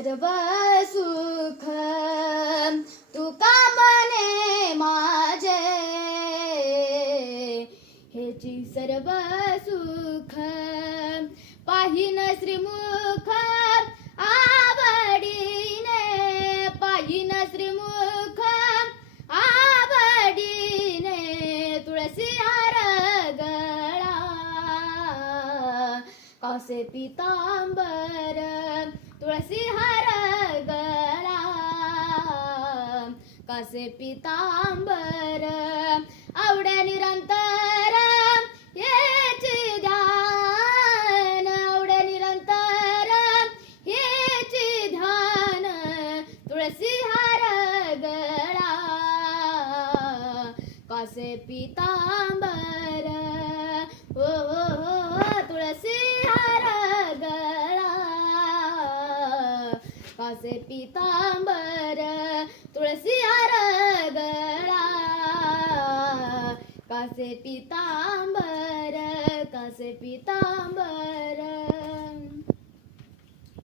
सर्व सुख तुका मने माझे, हेची सर्व सुख पाहिन श्रीमुख आवडीने, पाहिन श्रीमुख आवडीने, तुळसी हार गळा कासे पितांबर, तुळसी हार गळा कासे पितांबर, आवड्या निरंतर हेची ध्यान, आवड्या निरंतर हेची ध्यान, तुळसी हार गळा कासे पितांबर, ओ तुळसी हार गळा कासे पितांबर, तुळसी हार गळा कासे पितांबर, कासे पितांबर.